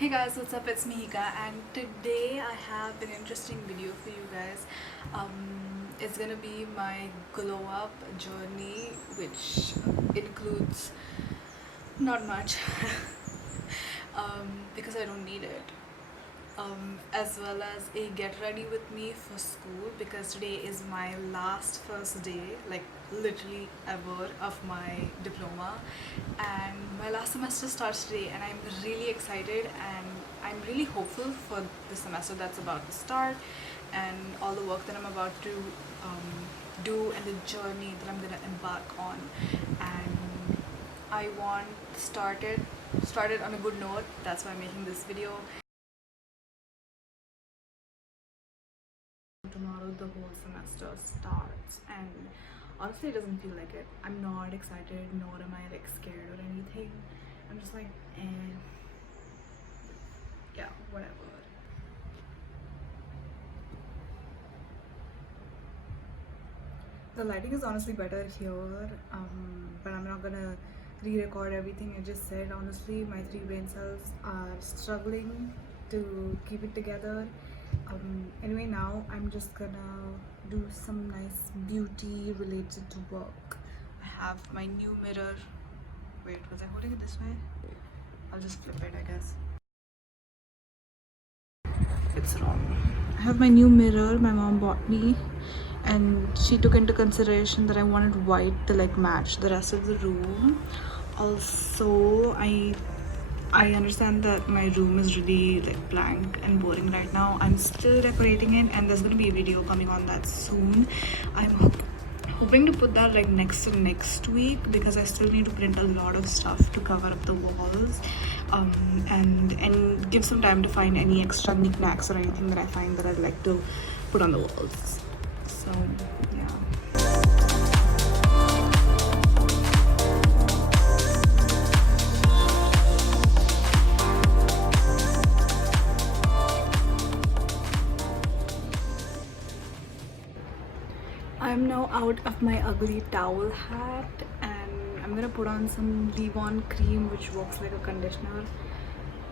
Hey guys, what's up? It's Mihika, and today I have an interesting video for you guys. It's gonna be my glow up journey, which includes not much because I don't need it. As well as a get ready with me for school because today is my last first day, like literally ever, of my diploma, and my last semester starts today, and I'm really excited and I'm really hopeful for the semester that's about to start and all the work that I'm about to do and the journey that I'm gonna embark on. And I want started on a good note. That's why I'm making this video. Tomorrow the whole semester starts, and honestly it doesn't feel like it. I'm not excited, nor am I like scared or anything. I'm just like yeah, whatever. The lighting is honestly better here, but I'm not gonna re-record everything I just said. Honestly, my three brain cells are struggling to keep it together. Anyway, now I'm just gonna do some nice beauty related to work. I have my new mirror. Wait, was I holding it this way? I'll just flip it, I guess. It's wrong. I have my new mirror my mom bought me, and she took into consideration that I wanted white to like match the rest of the room. Also, I understand that my room is really like blank and boring right now. I'm still decorating it, and there's gonna be a video coming on that soon. I'm hoping to put that like next to next week because I still need to print a lot of stuff to cover up the walls, and give some time to find any extra knickknacks or anything that I find that I'd like to put on the walls. So yeah. I'm now out of my ugly towel hat, and I'm gonna put on some leave-on cream which works like a conditioner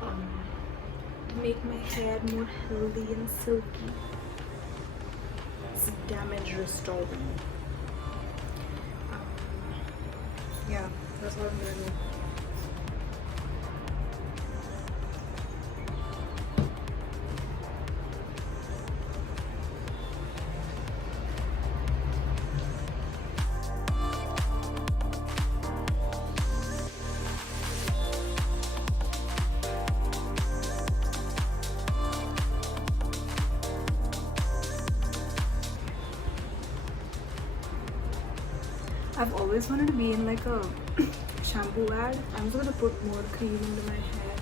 to make my hair more healthy and silky. It's damage restoring. Yeah, that's what I'm gonna do. I've always wanted to be in like a shampoo ad. I'm just gonna put more cream into my hair,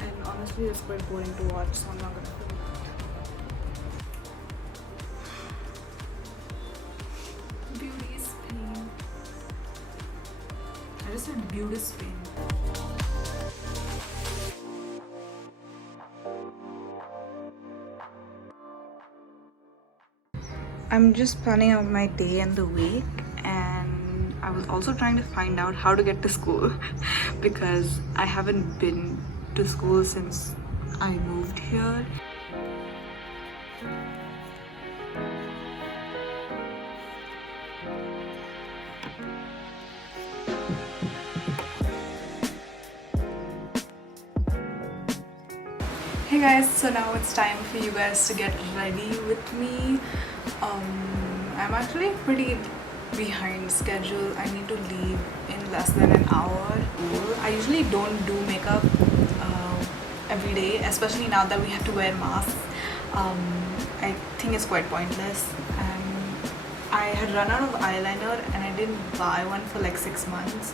and honestly it's quite boring to watch, so I'm not gonna film that. Beauty is pain. I just said beauty is pain. I'm just planning out my day and the week, and I was also trying to find out how to get to school because I haven't been to school since I moved here. Hey guys, so now it's time for you guys to get ready with me. I'm actually pretty behind schedule. I need to leave in less than an hour. I usually don't do makeup every day, especially now that we have to wear masks. I think it's quite pointless, and I had run out of eyeliner and I didn't buy one for like 6 months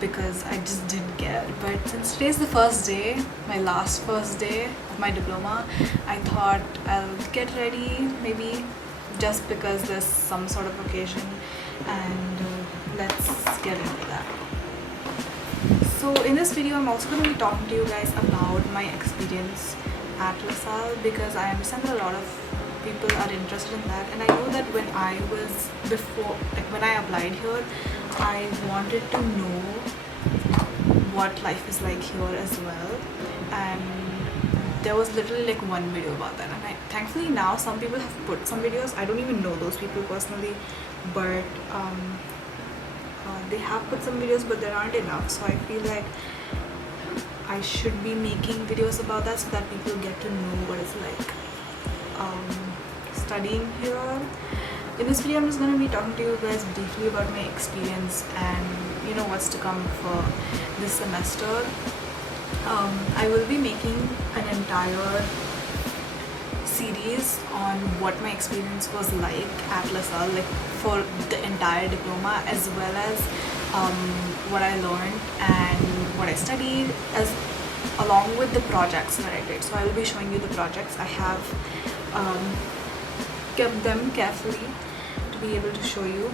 because I just didn't get it. But since today's the first day, my last first day of my diploma, I thought I'll get ready, maybe just because there's some sort of occasion, and let's get into that. So in this video, I'm also going to be talking to you guys about my experience at Lasalle because I understand that a lot of people are interested in that, and I know that when I applied here, I wanted to know what life is like here as well, and there was literally like one video about that, and thankfully now some people have put some videos. I don't even know those people personally, but they have put some videos, but there aren't enough. So I feel like I should be making videos about that so that people get to know what it's like studying here. In this video, I'm just going to be talking to you guys briefly about my experience and what's to come for this semester. I will be making an entire series on what my experience was like at Lasalle, like for the entire diploma, as well as what I learned and what I studied, along with the projects that I did. So I will be showing you the projects. I have kept them carefully to be able to show you.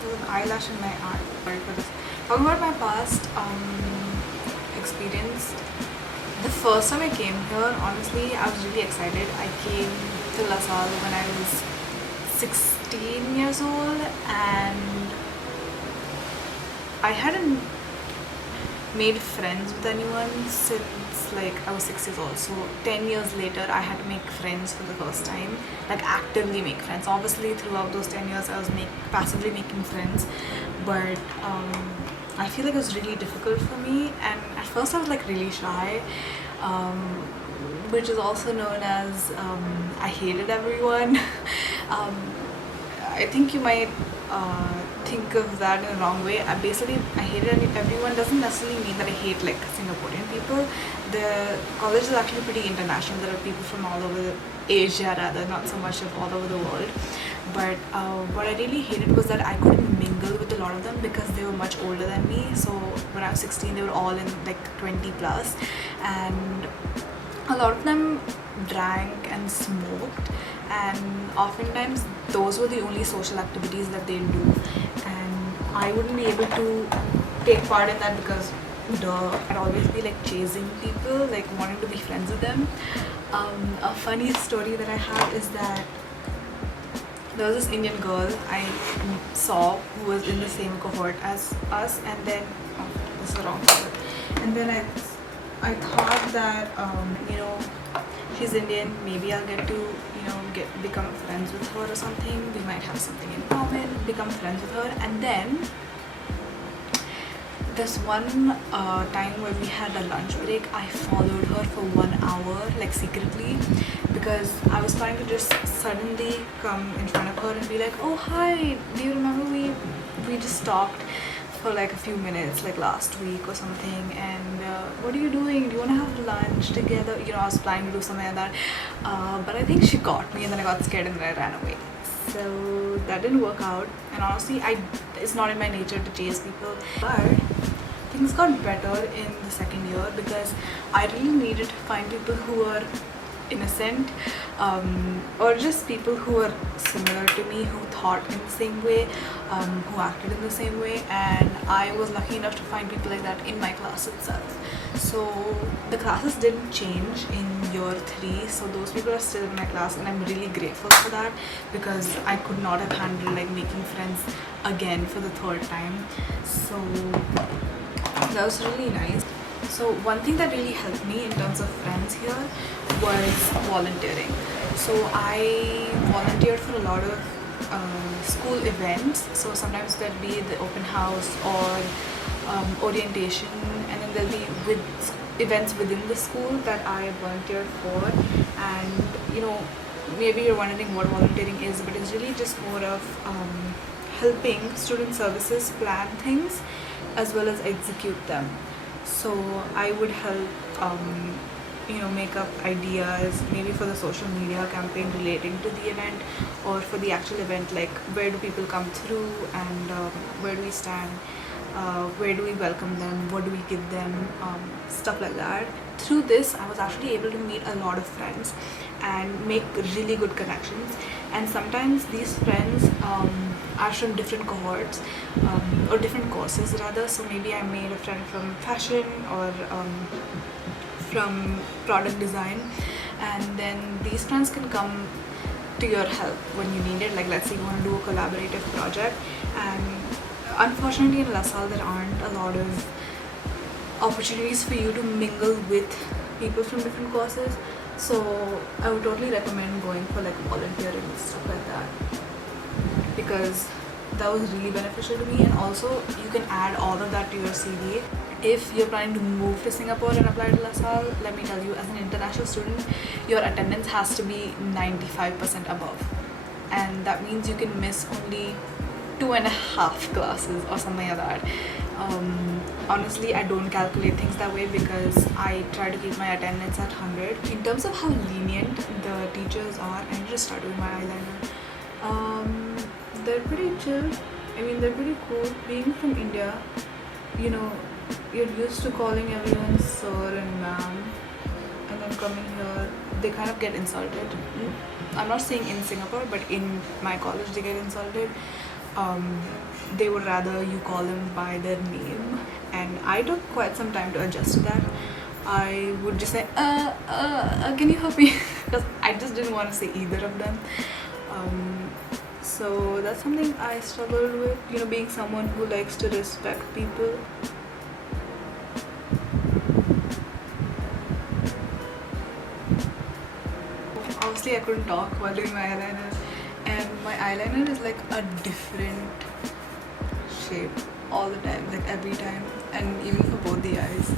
There's an eyelash in my eye. Sorry for this. Talking about my past experience, the first time I came here, honestly, I was really excited. I came to Lasalle when I was 16 years old, and I hadn't made friends with anyone since like I was 6 years old. So 10 years later, I had to make friends for the first time, like actively make friends. Obviously throughout those 10 years I was passively making friends, but I feel like it was really difficult for me, and at first I was like really shy, which is also known as I hated everyone. I think you might think of that in the wrong way. I hated everyone doesn't necessarily mean that I hate like Singaporean people. The college is actually pretty international. There are people from all over Asia rather, not so much of all over the world. But what I really hated was that I couldn't mingle with a lot of them because they were much older than me. So when I was 16, they were all in like 20 plus, and a lot of them drank and smoked, and oftentimes those were the only social activities that they do, and I wouldn't be able to take part in that because I'd always be like chasing people, like wanting to be friends with them. A funny story that I have is that there was this Indian girl I saw who was in the same cohort as us, and then this is the wrong cohort. And then I thought that she's Indian, maybe I'll get to become friends with her or something. We might have something in common, become friends with her. And then this one time where we had a lunch break, I followed her for 1 hour, like secretly, because I was trying to just suddenly come in front of her and be like, oh hi, do you remember we just talked for like a few minutes like last week or something, and what are you doing, do you want to have lunch together? I was planning to do something like that, but I think she got me, and then I got scared and then I ran away. So that didn't work out, and honestly it's not in my nature to chase people. But things got better in the second year because I really needed to find people who are innocent, or just people who are similar to me, who thought in the same way, who acted in the same way, and I was lucky enough to find people like that in my class itself. So the classes didn't change in year 3, so those people are still in my class, and I'm really grateful for that because I could not have handled like making friends again for the 3rd time. So that was really nice. So one thing that really helped me in terms of friends here was volunteering. So I volunteered for a lot of school events. So sometimes there'll be the open house or orientation, and then there'll be events within the school that I volunteered for. And maybe you're wondering what volunteering is, but it's really just more of helping student services plan things as well as execute them. So I would help make up ideas, maybe for the social media campaign relating to the event, or for the actual event, like where do people come through, and where do we stand, where do we welcome them, what do we give them, stuff like that. Through this, I was actually able to meet a lot of friends and make really good connections, and sometimes these friends are from different cohorts, or different courses rather. So maybe I made a friend from fashion, or from product design, and then these friends can come to your help when you need it. Like let's say you want to do a collaborative project, and unfortunately in Lasalle there aren't a lot of opportunities for you to mingle with people from different courses. So I would totally recommend going for like volunteering and stuff like that, because that was really beneficial to me. And also you can add all of that to your CV. If you're planning to move to Singapore and apply to Lasalle, let me tell you, as an international student, your attendance has to be 95% above, and that means you can miss only 2.5 classes or something like that. Honestly, I don't calculate things that way because I try to keep my attendance at 100. In terms of how lenient the teachers are, I need to start doing my eyeliner. They're pretty chill. I mean, they're pretty cool. Being from India, you know, you're used to calling everyone sir and ma'am, and then coming here, they kind of get insulted. I'm not saying in Singapore, but in my college, they get insulted. They would rather you call them by their name, and I took quite some time to adjust to that. I would just say, can you help me? Because I just didn't want to say either of them. So that's something I struggled with, you know, being someone who likes to respect people. Obviously, I couldn't talk while doing my eyeliner, and my eyeliner is like a different shape all the time, like every time, and even for both the eyes.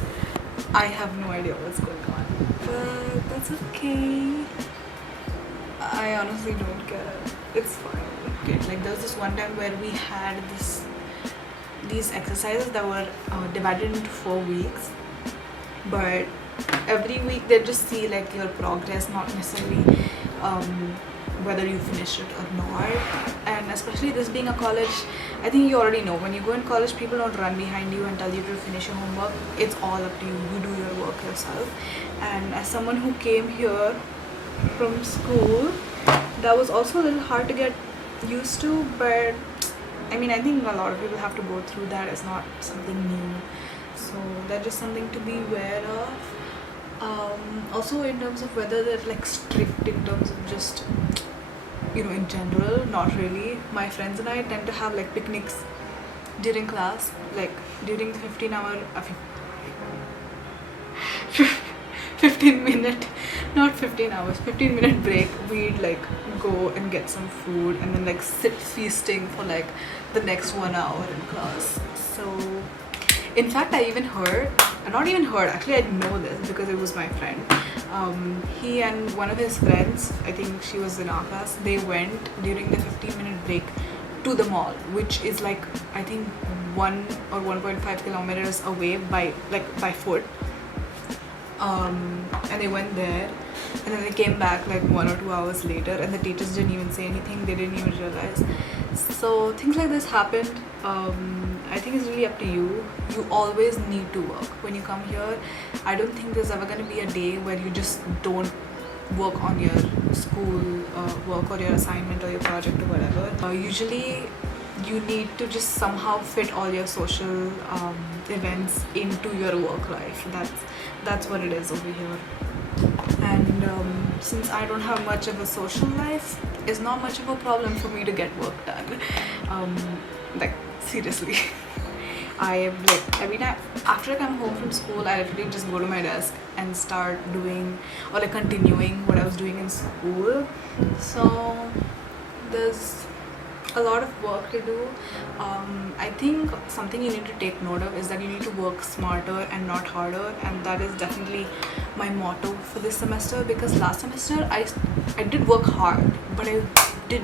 I have no idea what's going on, but that's okay. I honestly don't care. It's fine. Okay, like there was this one time where we had these exercises that were divided into 4 weeks, but every week they just see like your progress, not necessarily whether you finish it or not. And especially this being a college, I think you already know, when you go in college, people don't run behind you and tell you to finish your homework. It's all up to you. You do your work yourself. And as someone who came here from school, that was also a little hard to get used to, but I mean, I think a lot of people have to go through that. It's not something new, so that's just something to be aware of. Also, in terms of whether they're like strict in terms of just, you know, in general, not really. My friends and I tend to have like picnics during class, like during the 15-minute, not 15 hours, 15-minute break. We'd like go and get some food and then like sit feasting for like the next 1 hour in class. So in fact, I even heard, not even heard, actually I know this because it was my friend. He and one of his friends, I think she was in our class, they went during the 15-minute break to the mall, which is like, I think 1 or 1.5 kilometers away by foot. And they went there, and then they came back like 1 or 2 hours later, and the teachers didn't even say anything. They didn't even realize. So things like this happened. I think it's really up to you. You always need to work when you come here. I don't think there's ever going to be a day where you just don't work on your school work or your assignment or your project or whatever. Usually you need to just somehow fit all your social events into your work life. That's what it is over here. And since I don't have much of a social life, it's not much of a problem for me to get work done. Like seriously. I am like, every time after I come home from school, I literally just go to my desk and start doing or like continuing what I was doing in school. So there's a lot of work to do. I think something you need to take note of is that you need to work smarter and not harder, and that is definitely my motto for this semester, because last semester I did work hard, but I did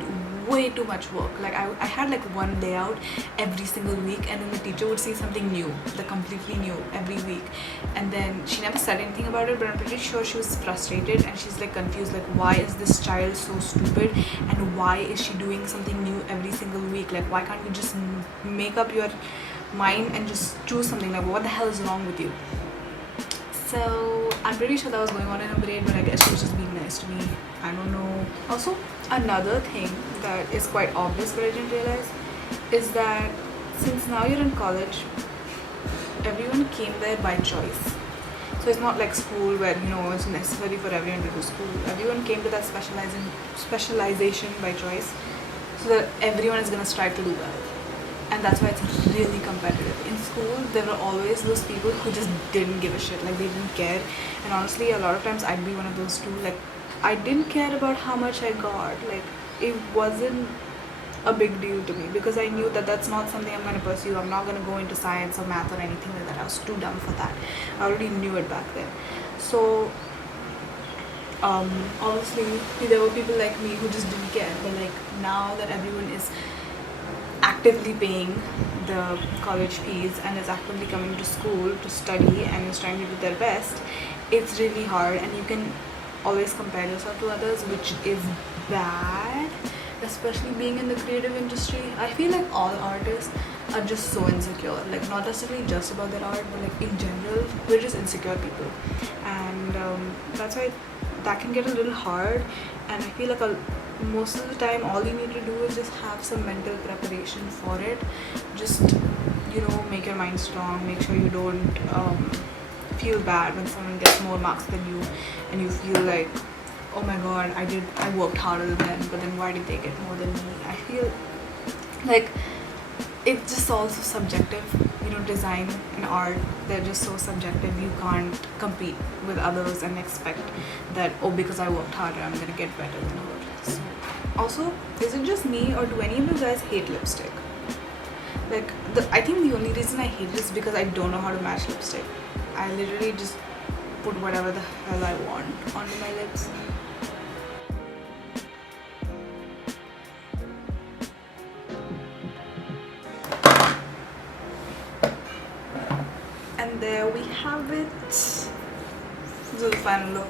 way too much work. Like I had like one layout every single week, and then the teacher would see something new, like completely new every week, and then she never said anything about it, but I'm pretty sure she was frustrated and she's like confused, like why is this child so stupid and why is she doing something new every single week? Like why can't you just make up your mind and just choose something? Like what the hell is wrong with you? So I'm pretty sure that was going on in her brain, but I guess she was just being nice to me. I don't know. Also, another thing that is quite obvious but I didn't realize is that since now you're in college, everyone came there by choice. So it's not like school where, you know, it's necessary for everyone to do school. Everyone came to that specialization by choice, so that everyone is going to strive to do well. and that's why it's really competitive. In school, there were always those people who just didn't give a shit, like they didn't care. And honestly, a lot of times I'd be one of those too. Like, I didn't care about how much I got. Like, it wasn't a big deal to me because I knew that that's not something I'm going to pursue. I'm not going to go into science or math or anything like that. I was too dumb for that. I already knew it back then. So obviously there were people like me who just didn't care, but like now that everyone is actively paying the college fees and is actively coming to school to study and is trying to do their best, it's really hard, and you can always compare yourself to others, which is bad, especially being in the creative industry. I feel like all artists are just so insecure, like not necessarily just about their art, but like in general we're just insecure people, and that's why that can get a little hard. And I feel like most of the time all you need to do is just have some mental preparation for it. Just, you know, make your mind strong, make sure you don't feel bad when someone gets more marks than you and you feel like, oh my god, I worked harder than them, but then why did they get more than me? I feel like it's just also subjective, you know. Design and art, they're just so subjective. You can't compete with others and expect that, oh, because I worked harder I'm gonna get better than her. So, also, is it just me or do any of you guys hate lipstick? Like, I think the only reason I hate it is because I don't know how to match lipstick. I literally just put whatever the hell I want onto my lips. And there we have it. This is the final look.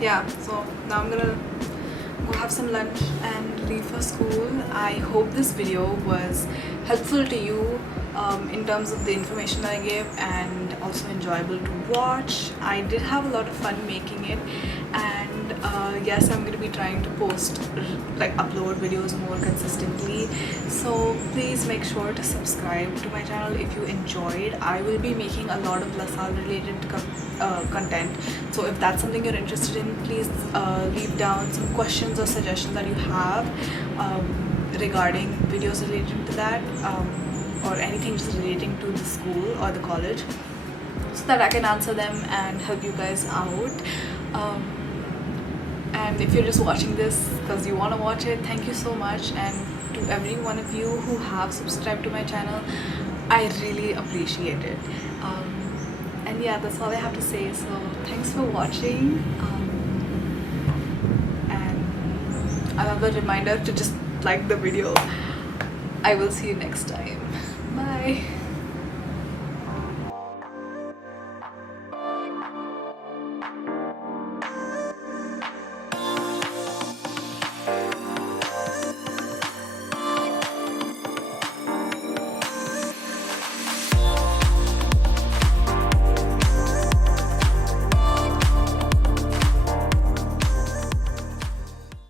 Yeah, so now I'm gonna go have some lunch and leave for school. I hope this video was helpful to you in terms of the information that I gave, and also enjoyable to watch. I did have a lot of fun making it, and yes, I'm going to be trying to post, like upload videos more consistently. So please make sure to subscribe to my channel if you enjoyed. I will be making a lot of Lasalle related content, so if that's something you're interested in, please leave down some questions or suggestions that you have regarding videos related to that, or anything just relating to the school or the college, so that I can answer them and help you guys out. And if you're just watching this because you want to watch it, thank you so much. And to every one of you who have subscribed to my channel, I really appreciate it. And yeah, that's all I have to say. So thanks for watching, and another reminder to just like the video. I will see you next time. Bye.